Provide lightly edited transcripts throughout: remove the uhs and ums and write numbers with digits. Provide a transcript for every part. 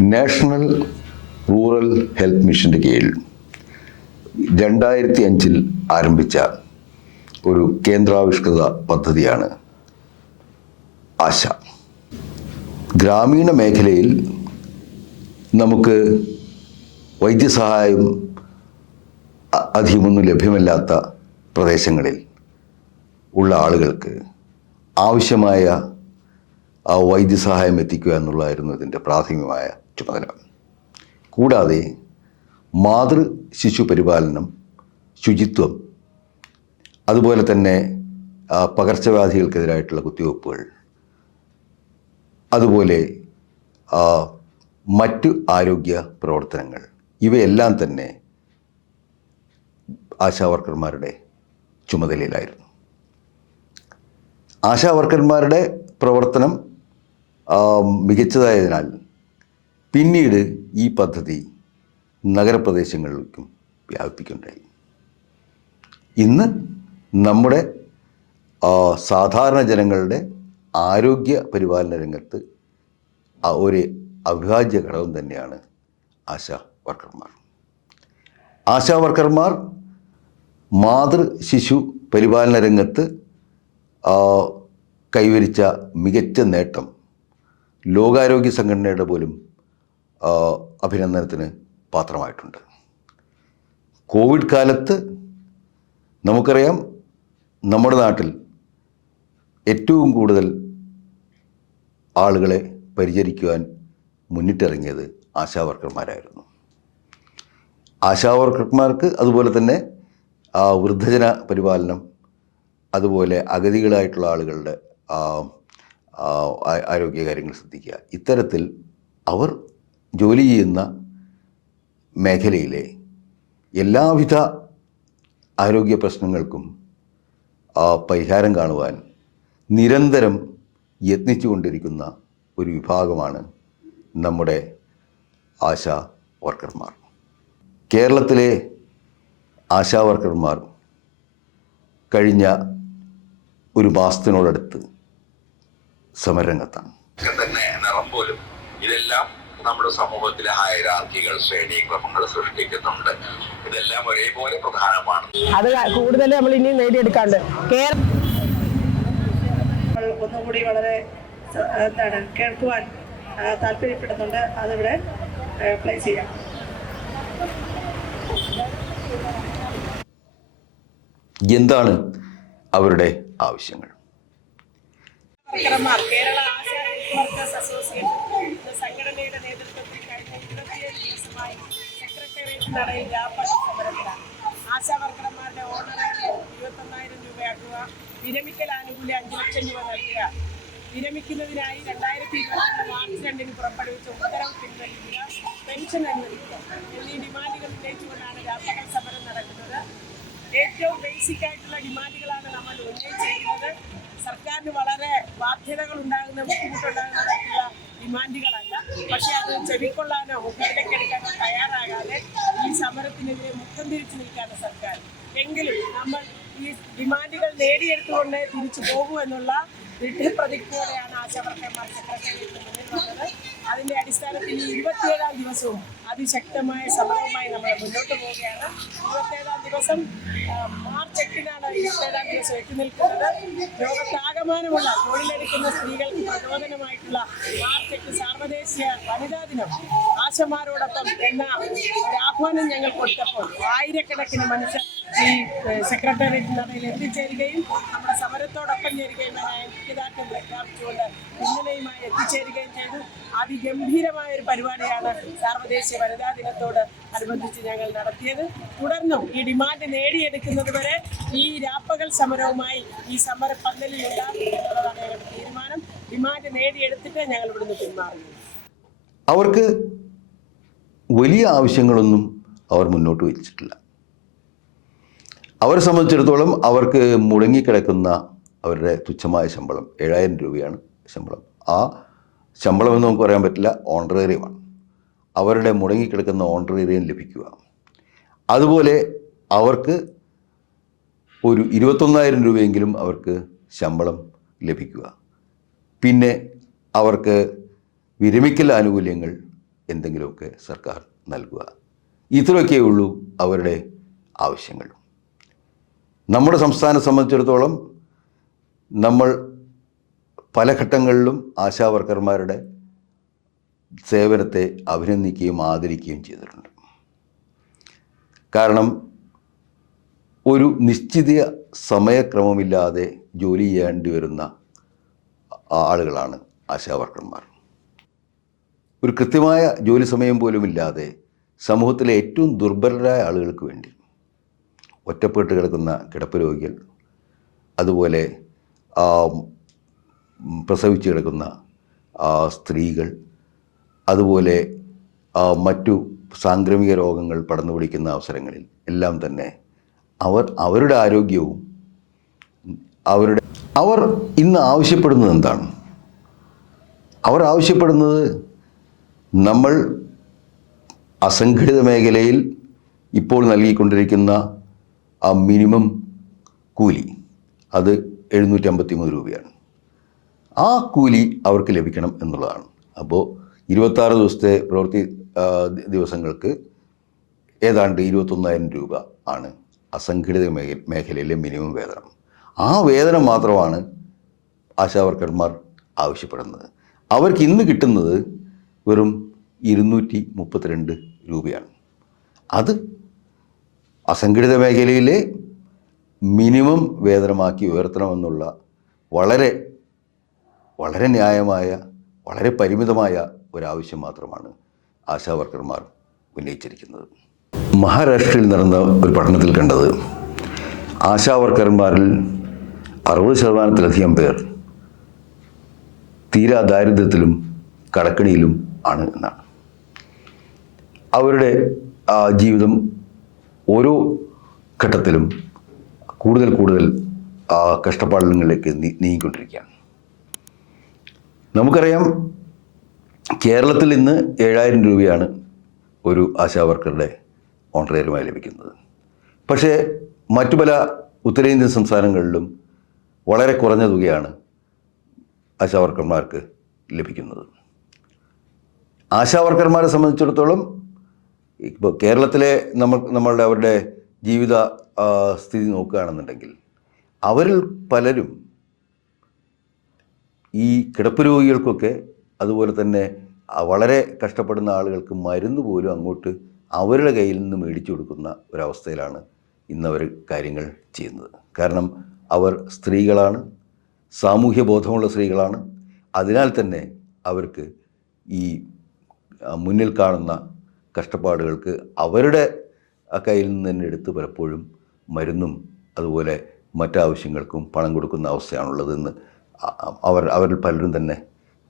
National rural health മിഷൻ്റെ കീഴിൽ 2005 ആരംഭിച്ച ഒരു കേന്ദ്രാവിഷ്കൃത പദ്ധതിയാണ് ആശ. ഗ്രാമീണ മേഖലയിൽ നമുക്ക് വൈദ്യസഹായം അധികമൊന്നും ലഭ്യമല്ലാത്ത പ്രദേശങ്ങളിൽ ഉള്ള ആളുകൾക്ക് ആവശ്യമായ വൈദ്യസഹായം എത്തിക്കുക എന്നുള്ളതായിരുന്നു ഇതിൻ്റെ പ്രാഥമികമായ ചുമതല. കൂടാതെ മാതൃ ശിശു പരിപാലനം, ശുചിത്വം, അതുപോലെ തന്നെ പകർച്ചവ്യാധികൾക്കെതിരായിട്ടുള്ള കുത്തിവയ്പ്പുകൾ, അതുപോലെ മറ്റു ആരോഗ്യ പ്രവർത്തനങ്ങൾ, ഇവയെല്ലാം തന്നെ ആശാവർക്കർമാരുടെ ചുമതലയിലായിരുന്നു. ആശാവർക്കർമാരുടെ പ്രവർത്തനം മികച്ചതായതിനാൽ പിന്നീട് ഈ പദ്ധതി നഗരപ്രദേശങ്ങളിലേക്കും വ്യാപിപ്പിക്കുകയുണ്ടായി. ഇന്ന് നമ്മുടെ സാധാരണ ജനങ്ങളുടെ ആരോഗ്യ പരിപാലന രംഗത്ത് ഒരു അവിഭാജ്യ ഘടകം തന്നെയാണ് ആശാ വർക്കർമാർ. ആശാ വർക്കർമാർ മാതൃ ശിശു പരിപാലന രംഗത്ത് കൈവരിച്ച മികച്ച നേട്ടം ലോകാരോഗ്യ സംഘടനയുടെ പോലും അഭിനന്ദനത്തിന് പാത്രമായിട്ടുണ്ട്. കോവിഡ് കാലത്ത് നമുക്കറിയാം, നമ്മുടെ നാട്ടിൽ ഏറ്റവും കൂടുതൽ ആളുകളെ പരിചരിക്കുവാൻ മുന്നിട്ടിറങ്ങിയത് ആശാവർക്കർമാരായിരുന്നു. ആശാവർക്കർമാർക്ക് അതുപോലെ തന്നെ വൃദ്ധജന പരിപാലനം, അതുപോലെ അഗതികളായിട്ടുള്ള ആളുകളുടെ ആരോഗ്യകാര്യങ്ങൾ ശ്രദ്ധിക്കുക, ഇത്തരത്തിൽ അവർ ജോലി ചെയ്യുന്ന മേഖലയിലെ എല്ലാവിധ ആരോഗ്യ പ്രശ്നങ്ങൾക്കും പരിഹാരം കാണുവാൻ നിരന്തരം യത്നിച്ചുകൊണ്ടിരിക്കുന്ന ഒരു വിഭാഗമാണ് നമ്മുടെ ആശാ വർക്കർമാർ. കേരളത്തിലെ ആശാ വർക്കർമാർ കഴിഞ്ഞ ഒരു മാസത്തിനോടടുത്ത് സമരരംഗത്താണ്. തന്നെ നിറം പോലും ഇതെല്ലാം നമ്മുടെ സമൂഹത്തിലെ ഹൈറാർക്കികൾ, ശ്രേണീക്രമങ്ങൾ സൃഷ്ടിക്കുന്നുണ്ട്. ഇതെല്ലാം ഒരേപോലെ പ്രധാനമാണ്. അത് കൂടുതൽ നമ്മൾ ഇനി നേടിയെടുക്കാണ്ട് ഒന്നുകൂടി വളരെ കേൾക്കുവാൻ താല്പര്യപ്പെടുന്നുണ്ട്. അതിവിടെ പ്ലേ ചെയ്യാം. എന്താണ് അവരുടെ ആവശ്യങ്ങൾ? കേരള ആശാ വർക്കേഴ്സ് അസോസിയേഷൻ സംഘടനയുടെ നേതൃത്വത്തിൽ കഴിഞ്ഞ 27 ദിവസമായി സെക്രട്ടേറിയറ്റ് നടയിൽ വ്യാപക സമരത്തിലാണ്. ആശാ വർക്കർമാരുടെ ഓണറേറിയം 21,000 രൂപയാക്കുക, വിരമിക്കൽ ആനുകൂല്യം 5 ലക്ഷം രൂപ നൽകുക, വിരമിക്കുന്നതിനായി 2021 മാർച്ച് 2 പുറപ്പെടുവിച്ച ഉത്തരവ് പിൻവലിക്കുക, പെൻഷൻ അനുവദിക്കുക എന്നീ ഡിമാൻഡുകൾ ഉന്നയിച്ചുകൊണ്ടാണ് വ്യാപക സമരം നടക്കുന്നത്. ഏറ്റവും ബേസിക് ആയിട്ടുള്ള ഡിമാൻഡുകളാണ് നമ്മൾ ഉന്നയിച്ചിരിക്കുന്നത്. സർക്കാരിന് വളരെ ബാധ്യതകൾ ഉണ്ടാകുന്ന, ബുദ്ധിമുട്ടുണ്ടാകുന്നതായിട്ടുള്ള ഡിമാൻഡുകളല്ല. പക്ഷേ അത് ചെവിക്കൊള്ളാനോ മുഖത്തിലേക്ക് എടുക്കാനോ തയ്യാറാകാതെ ഈ സമരത്തിനെതിരെ മുഖം തിരിച്ചു നിൽക്കാണ് സർക്കാർ. എങ്കിലും നമ്മൾ ഈ ഡിമാൻഡുകൾ നേടിയെടുത്തുകൊണ്ട് തിരിച്ചു പോകൂ എന്നുള്ള ദൃഢപ്രതിജ്ഞയോടെയാണ് ആശാവർക്കർമാർ സെക്രട്ടേറിയറ്റിന് മുന്നിൽ വന്നത്. അതിൻ്റെ അടിസ്ഥാനത്തിൽ ഈ 27ാം ദിവസവും അതിശക്തമായ സമരവുമായി നമ്മൾ മുന്നോട്ട് പോവുകയാണ്. 27ാം ദിവസം മാർച്ച് 8-നാണ് 27ാം ദിവസം എത്തി നിൽക്കുന്നത്. ലോകത്താകമാനമുള്ള തൊഴിലെടുക്കുന്ന സ്ത്രീകൾക്ക് പ്രചോദനമായിട്ടുള്ള മാർച്ച് 8 സാർവദേശീയ വനിതാ ദിനം ആശമാരോടൊപ്പം എന്ന ഒരു ആഹ്വാനം ഞങ്ങൾ കൊടുത്തപ്പോൾ ആയിരക്കണക്കിന് മനുഷ്യർ ഈ സെക്രട്ടേറിയറ്റ് നടയിൽ എത്തിച്ചേരുകയും നമ്മുടെ സമരത്തോടൊപ്പം ചേരുകയും ഐക്യദാർഢ്യം പ്രഖ്യാപിച്ചുകൊണ്ട് പിന്തുണയുമായി എത്തിച്ചേരുകയും ചെയ്തു. അതിഗംഭീരമായ ഒരു പരിപാടിയാണ് സാർവദേശീയ വനിതാ ദിനത്തോട് അനുബന്ധിച്ച് ഞങ്ങൾ നടത്തിയത്. തുടർന്നും ഈ ഡിമാൻഡ് നേടിയെടുക്കുന്നത് വരെ ഈ രാപ്പകൽ സമരവുമായി ഈ സമര പന്തലിൽ ഉണ്ടാകും എന്നുള്ളതാണ് ഞങ്ങളുടെ തീരുമാനം. ഡിമാൻഡ് നേടിയെടുത്തിട്ട് ഞങ്ങൾ ഇവിടുന്ന് പിന്മാറുന്നു. അവർക്ക് വലിയ ആവശ്യങ്ങളൊന്നും അവർ മുന്നോട്ട് വച്ചിട്ടില്ല. അവരെ സംബന്ധിച്ചിടത്തോളം അവർക്ക് മുടങ്ങിക്കിടക്കുന്ന അവരുടെ തുച്ഛമായ ശമ്പളം 7,000 രൂപയാണ് ശമ്പളം. ആ ശമ്പളം എന്ന് നമുക്ക് പറയാൻ പറ്റില്ല, ഓണറേറിയമാണ്. അവരുടെ മുടങ്ങിക്കിടക്കുന്ന ഓണറേറിയം ലഭിക്കുക, അതുപോലെ അവർക്ക് ഒരു 21,000 രൂപയെങ്കിലും അവർക്ക് ശമ്പളം ലഭിക്കുക, പിന്നെ അവർക്ക് വിരമിക്കൽ ആനുകൂല്യങ്ങൾ എന്തെങ്കിലുമൊക്കെ സർക്കാർ നൽകുക. ഇത്രയൊക്കെ ഉള്ളൂ അവരുടെ ആവശ്യങ്ങൾ. നമ്മുടെ സംസ്ഥാനത്തെ സംബന്ധിച്ചിടത്തോളം നമ്മൾ പല ഘട്ടങ്ങളിലും ആശാവർക്കർമാരുടെ സേവനത്തെ അഭിനന്ദിക്കുകയും ആദരിക്കുകയും ചെയ്തിട്ടുണ്ട്. കാരണം ഒരു നിശ്ചിത സമയക്രമമില്ലാതെ ജോലി ചെയ്യേണ്ടി വരുന്ന ആളുകളാണ് ആശാവർക്കർമാർ. ഒരു കൃത്യമായ ജോലി സമയം പോലുമില്ലാതെ സമൂഹത്തിലെ ഏറ്റവും ദുർബലരായ ആളുകൾക്ക് വേണ്ടി, ഒറ്റപ്പെട്ട് കിടക്കുന്ന കിടപ്പ് രോഗികൾ, അതുപോലെ പ്രസവിച്ച് കിടക്കുന്ന സ്ത്രീകൾ, അതുപോലെ മറ്റു സാംക്രമിക രോഗങ്ങൾ പടർന്നു പിടിക്കുന്ന അവസരങ്ങളിൽ എല്ലാം തന്നെ അവരുടെ ആരോഗ്യവും അവർ ഇന്ന് ആവശ്യപ്പെടുന്നത് എന്താണ്? അവർ ആവശ്യപ്പെടുന്നത് നമ്മൾ അസംഘടിത മേഖലയിൽ ഇപ്പോൾ നൽകിക്കൊണ്ടിരിക്കുന്ന ആ മിനിമം കൂലി, അത് 753 രൂപയാണ്. ആ കൂലി അവർക്ക് ലഭിക്കണം എന്നുള്ളതാണ്. അപ്പോൾ 26 ദിവസത്തെ പ്രവൃത്തി ദിവസങ്ങൾക്ക് ഏതാണ്ട് 21,000 രൂപ ആണ് അസംഘടിത മേഖലയിലെ മിനിമം വേതനം. ആ വേതനം മാത്രമാണ് ആശാവർക്കർമാർ ആവശ്യപ്പെടുന്നത്. അവർക്ക് ഇന്ന് കിട്ടുന്നത് വെറും 232 രൂപയാണ്. അത് അസംഘടിത മേഖലയിലെ മിനിമം വേതനമാക്കി ഉയർത്തണമെന്നുള്ള വളരെ വളരെ ന്യായമായ, വളരെ പരിമിതമായ ഒരാവശ്യം മാത്രമാണ് ആശാവർക്കർമാർ ഉന്നയിച്ചിരിക്കുന്നത്. മഹാരാഷ്ട്രയിൽ നടന്ന ഒരു പഠനത്തിൽ കണ്ടത് ആശാവർക്കർമാരിൽ 60% പേർ തീരാ ദാരിദ്ര്യത്തിലും കടക്കണിയിലും ആണ് എന്നാണ്. അവരുടെ ജീവിതം ഓരോ ഘട്ടത്തിലും കൂടുതൽ കഷ്ടപ്പാടുകളിലേക്ക് നീങ്ങിക്കൊണ്ടിരിക്കുകയാണ്. നമുക്കറിയാം, കേരളത്തിൽ ഇന്ന് 7,000 രൂപയാണ് ഒരു ആശാവർക്കറുടെ ഓണറേറിയമായി ലഭിക്കുന്നത്. പക്ഷേ മറ്റു പല ഉത്തരേന്ത്യൻ സംസ്ഥാനങ്ങളിലും വളരെ കുറഞ്ഞ തുകയാണ് ആശാവർക്കർമാർക്ക് ലഭിക്കുന്നത്. ആശാവർക്കർമാരെ സംബന്ധിച്ചിടത്തോളം ഇപ്പോൾ കേരളത്തിലെ അവരുടെ ജീവിത സ്ഥിതി നോക്കുകയാണെന്നുണ്ടെങ്കിൽ അവരിൽ പലരും ഈ കിടപ്പ് രോഗികൾക്കൊക്കെ, അതുപോലെ തന്നെ വളരെ കഷ്ടപ്പെടുന്ന ആളുകൾക്ക് മരുന്ന് പോലും അങ്ങോട്ട് അവരുടെ കയ്യിൽ നിന്ന് മേടിച്ചു കൊടുക്കുന്ന ഒരവസ്ഥയിലാണ് ഇന്നവർ കാര്യങ്ങൾ ചെയ്യുന്നത്. കാരണം അവർ സ്ത്രീകളാണ്, സാമൂഹ്യ ബോധമുള്ള സ്ത്രീകളാണ്. അതിനാൽ തന്നെ അവർക്ക് ഈ മുന്നിൽ കാണുന്ന കഷ്ടപ്പാടുകൾക്ക് അവരുടെ കയ്യിൽ നിന്ന് തന്നെ എടുത്ത് പലപ്പോഴും മരുന്നും അതുപോലെ മറ്റാവശ്യങ്ങൾക്കും പണം കൊടുക്കുന്ന അവസ്ഥയാണുള്ളതെന്ന് അവരിൽ പലരും തന്നെ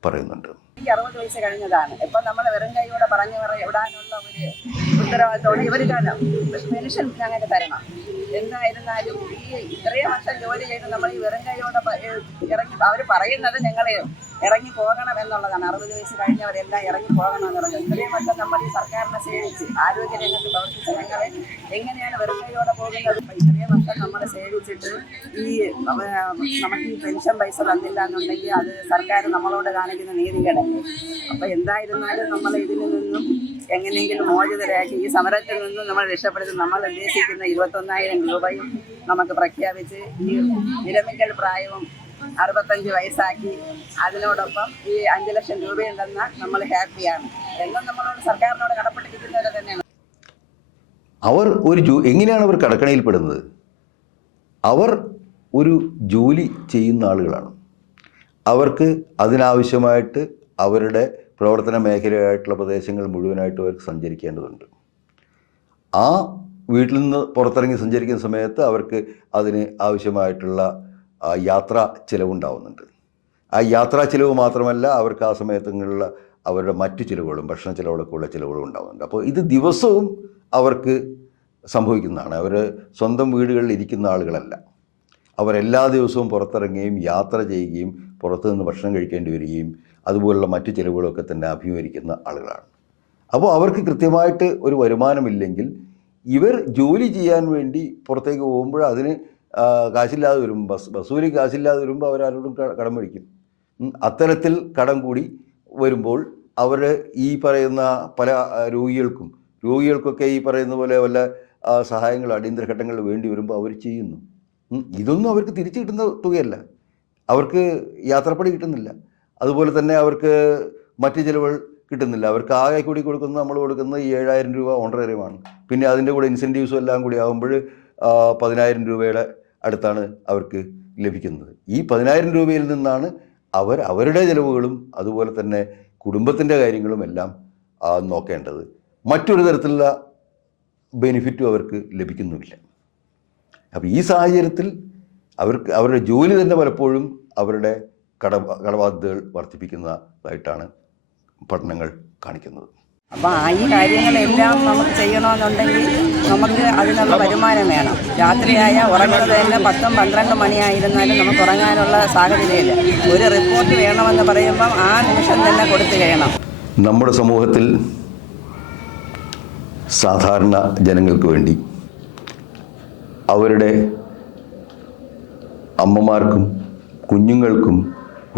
പറയുന്നുണ്ട്. എനിക്ക് 60 വയസ്സ് കഴിഞ്ഞതാണ്. ഇപ്പം നമ്മൾ വെറും കൈയോടെ പറഞ്ഞു വിടാനുള്ള ഒരു ഉത്തരവാദിത്തമാണ് ഇവർ കാരണം. പെൻഷൻ ഞങ്ങൾക്ക് തരണം. എന്തായിരുന്നാലും ഈ ഇത്രയും വർഷം ജോലി ചെയ്ത് നമ്മൾ ഈ വെറും കൈയോടെ ഇറങ്ങി, അവർ പറയുന്നത് ഞങ്ങൾ ഇറങ്ങി പോകണം എന്നുള്ളതാണ്. 60 വയസ്സ് കഴിഞ്ഞവരെല്ലാം ഇറങ്ങി പോകണം എന്നുള്ളത്. ഇത്രയും വർഷം നമ്മൾ ഈ സർക്കാരിനെ സേവിച്ച് ആരോഗ്യ രംഗത്ത് പ്രവർത്തിച്ച് ഞങ്ങൾ എങ്ങനെയാണ് വെറും കൈയോടെ പോകുന്നത്? ഇത്രയും വർഷം നമ്മൾ സേവിച്ചിട്ട് ഈ നമുക്ക് ഈ പെൻഷൻ പൈസ തന്നില്ല എന്നുണ്ടെങ്കിൽ അത് സർക്കാർ നമ്മളോട് കാണിക്കുന്ന നീതികേടല്ലേ. അപ്പം എന്തായിരുന്നാലും നമ്മൾ ഇതിൽ നിന്നും എങ്ങനെയെങ്കിലും മോചിതരാക്കി ഈ സമരത്തിൽ നിന്നും നമ്മൾ രക്ഷപ്പെടുത്തി നമ്മൾ ഉദ്ദേശിക്കുന്ന 21,000 രൂപയും നമുക്ക് പ്രഖ്യാപിച്ച് ഈ വിരമിക്കൽ പ്രായവും 65 വയസ്സാക്കി അതിനോടൊപ്പം ഈ 5 ലക്ഷം രൂപയുണ്ടെന്ന നമ്മൾ ഹാപ്പിയാണ്. എന്നും നമ്മളോട് സർക്കാരിനോട് കടപ്പെട്ടിരിക്കുന്നവരെ തന്നെയാണ്. അവർ എങ്ങനെയാണ് അവർ കടക്കണിയിൽപ്പെടുന്നത്? അവർ ഒരു ജോലി ചെയ്യുന്ന ആളുകളാണ്. അവർക്ക് അതിനാവശ്യമായിട്ട് അവരുടെ പ്രവർത്തന മേഖലയായിട്ടുള്ള പ്രദേശങ്ങൾ മുഴുവനായിട്ട് അവർക്ക് സഞ്ചരിക്കേണ്ടതുണ്ട്. ആ വീട്ടിൽ നിന്ന് പുറത്തിറങ്ങി സഞ്ചരിക്കുന്ന സമയത്ത് അവർക്ക് അതിന് ആവശ്യമായിട്ടുള്ള യാത്രാ ചിലവുണ്ടാവുന്നുണ്ട്. ആ യാത്രാ ചിലവ് മാത്രമല്ല, അവർക്ക് ആ സമയത്തുള്ള അവരുടെ മറ്റു ചിലവുകളും ഭക്ഷണ ചിലവുകളൊക്കെ ഉള്ള ചിലവുകളും ഉണ്ടാവുന്നുണ്ട്. അപ്പോൾ ഇത് ദിവസവും അവർക്ക് സംഭവിക്കുന്നതാണ്. അവർ സ്വന്തം വീടുകളിൽ ഇരിക്കുന്ന ആളുകളല്ല. അവരെല്ലാ ദിവസവും പുറത്തിറങ്ങുകയും യാത്ര ചെയ്യുകയും പുറത്തുനിന്ന് ഭക്ഷണം കഴിക്കേണ്ടി വരികയും അതുപോലുള്ള മറ്റു ചിലവുകളൊക്കെ തന്നെ അഭിമുഖീകരിക്കുന്ന ആളുകളാണ്. അപ്പോൾ അവർക്ക് കൃത്യമായിട്ട് ഒരു വരുമാനമില്ലെങ്കിൽ ഇവർ ജോലി ചെയ്യാൻ വേണ്ടി പുറത്തേക്ക് പോകുമ്പോൾ അതിന് കാശില്ലാതെ വരും, ബസ്സൂലി കാശില്ലാതെ വരുമ്പോൾ അവരാരോടും കടം മേടിക്കും. അത്തരത്തിൽ കടം കൂടി വരുമ്പോൾ അവർ ഈ പറയുന്ന പല രോഗികൾക്കൊക്കെ ഈ പറയുന്ന പോലെ വല്ല സഹായങ്ങൾ അടിയന്തര ഘട്ടങ്ങളിൽ വേണ്ടി വരുമ്പോൾ അവർ ചെയ്യുന്നു. ഇതൊന്നും അവർക്ക് തിരിച്ചു കിട്ടുന്ന തുകയല്ല. അവർക്ക് യാത്രപ്പടി കിട്ടുന്നില്ല, അതുപോലെ തന്നെ അവർക്ക് മറ്റ് ചിലവുകൾ കിട്ടുന്നില്ല. അവർക്ക് ആകെ കൂടി കൊടുക്കുന്നത് നമ്മൾ കൊടുക്കുന്നത് 7,000 രൂപ ഓണറേറിയമാണ്. പിന്നെ അതിൻ്റെ കൂടെ ഇൻസെൻറ്റീവ്സും എല്ലാം കൂടി ആകുമ്പോൾ 10,000 രൂപയുടെ അടുത്താണ് അവർക്ക് ലഭിക്കുന്നത്. ഈ 10,000 രൂപയിൽ നിന്നാണ് അവരുടെ ചിലവുകളും അതുപോലെ തന്നെ കുടുംബത്തിൻ്റെ കാര്യങ്ങളും എല്ലാം നോക്കേണ്ടത്. മറ്റൊരു തരത്തിലുള്ള ബെനിഫിറ്റും അവർക്ക് ലഭിക്കുന്നുമില്ല. അപ്പോൾ ഈ സാഹചര്യത്തിൽ അവരുടെ ജോലി തന്നെ പലപ്പോഴും അവരുടെ കടബാധ്യതകൾ വർദ്ധിപ്പിക്കുന്നതായിട്ടാണ് പഠനങ്ങൾ കാണിക്കുന്നത്. അപ്പം ഈ കാര്യങ്ങളെല്ലാം നമുക്ക് ചെയ്യണമെന്നുണ്ടെങ്കിൽ നമുക്ക് അതിനുള്ള വരുമാനം വേണം. രാത്രിയായ ഉറങ്ങുന്നത് തന്നെ 10-12 മണിയായിരുന്നാലും നമുക്ക് ഉറങ്ങാനുള്ള സാഹചര്യമില്ല. ഒരു റിപ്പോർട്ട് വേണമെന്ന് പറയുമ്പം ആ നിമിഷം തന്നെ കൊടുത്തു കഴിയണം. നമ്മുടെ സമൂഹത്തിൽ സാധാരണ ജനങ്ങൾക്ക് വേണ്ടി അവരുടെ അമ്മമാർക്കും കുഞ്ഞുങ്ങൾക്കും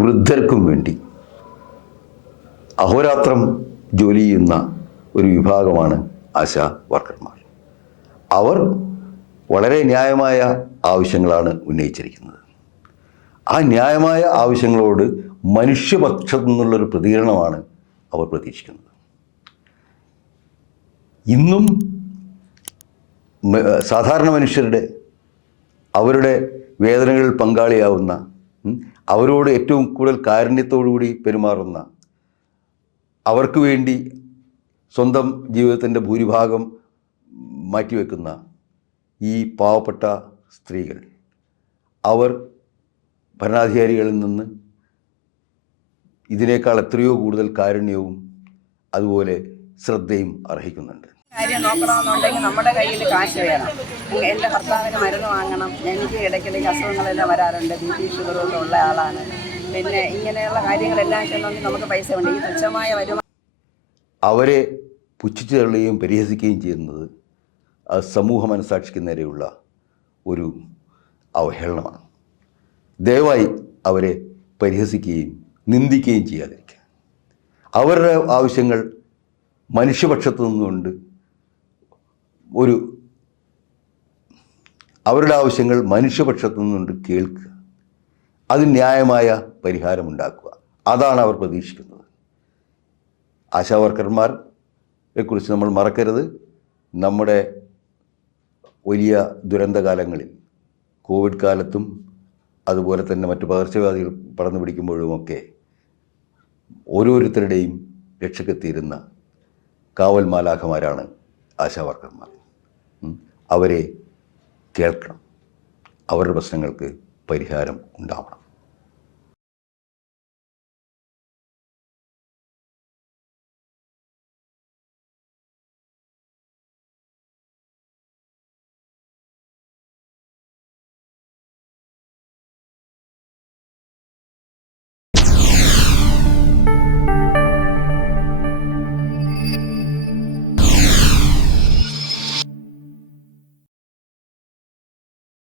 വൃദ്ധർക്കും വേണ്ടി അഹോരാത്രം ജോലി ചെയ്യുന്ന ഒരു വിഭാഗമാണ് ആശാ വർക്കർമാർ. അവർ വളരെ ന്യായമായ ആവശ്യങ്ങളാണ് ഉന്നയിച്ചിരിക്കുന്നത്. ആ ന്യായമായ ആവശ്യങ്ങളോട് മനുഷ്യപക്ഷത്തു നിന്നുള്ളൊരു പ്രതികരണമാണ് അവർ പ്രതീക്ഷിക്കുന്നത്. ഇന്നും സാധാരണ മനുഷ്യരുടെ അവരുടെ വേദനകളിൽ പങ്കാളിയാവുന്ന, അവരോട് ഏറ്റവും കൂടുതൽ കാരുണ്യത്തോടുകൂടി പെരുമാറുന്ന, അവർക്ക് വേണ്ടി സ്വന്തം ജീവിതത്തിൻ്റെ ഭൂരിഭാഗം മാറ്റിവെക്കുന്ന ഈ പാവപ്പെട്ട സ്ത്രീകൾ, അവർ ഭരണാധികാരികളിൽ നിന്ന് ഇതിനേക്കാൾ എത്രയോ കൂടുതൽ കാരുണ്യവും അതുപോലെ ശ്രദ്ധയും അർഹിക്കുന്നുണ്ട്. കാര്യം നോക്കണമെന്നുണ്ടെങ്കിൽ നമ്മുടെ കയ്യിൽ കാശ് വേണം. എൻ്റെ ഭർത്താവിന് മരുന്ന് വാങ്ങണം, എനിക്ക് ഇടയ്ക്കിടയ്ക്ക് അസുഖങ്ങളെല്ലാം വരാറുണ്ട്, BP ഷുഗറൊക്കെ ഉള്ള ആളാണ്. പിന്നെ ഇങ്ങനെയുള്ള കാര്യങ്ങളെല്ലാം ചെയ്യണമെങ്കിൽ നമുക്ക് പൈസ വേണ്ട. ഈ തുച്ഛമായ വരുമാനം അവരെ പുച്ഛിച്ചു തള്ളുകയും പരിഹസിക്കുകയും ചെയ്യുന്നത് അത് സമൂഹ മനസാക്ഷിക്ക് നേരെയുള്ള ഒരു അവഹേളനമാണ്. ദയവായി അവരെ പരിഹസിക്കുകയും നിന്ദിക്കുകയും ചെയ്യാതിരിക്കുക. അവരുടെ ആവശ്യങ്ങൾ മനുഷ്യപക്ഷത്തു നിന്നുകൊണ്ട് അവരുടെ ആവശ്യങ്ങൾ മനുഷ്യപക്ഷത്തു നിന്നുകൊണ്ട് കേൾക്കുക, അതിന് ന്യായമായ പരിഹാരമുണ്ടാക്കുക. അതാണ് അവർ പ്രതീക്ഷിക്കുന്നത്. ആശാവർക്കർമാരെ കുറിച്ച് നമ്മൾ മറക്കരുത്. നമ്മുടെ വലിയ ദുരന്തകാലങ്ങളിൽ, കോവിഡ് കാലത്തും അതുപോലെ തന്നെ മറ്റു പകർച്ചവ്യാധികൾ പടർന്നു പിടിക്കുമ്പോഴുമൊക്കെ ഓരോരുത്തരുടെയും രക്ഷക്കെത്തിയിരുന്ന കാവൽ മാലാഖമാരാണ് ആശാവർക്കർമാർ. അവരെ കേൾക്കണം, അവരുടെ പ്രശ്നങ്ങൾക്ക് പരിഹാരം ഉണ്ടാവണം.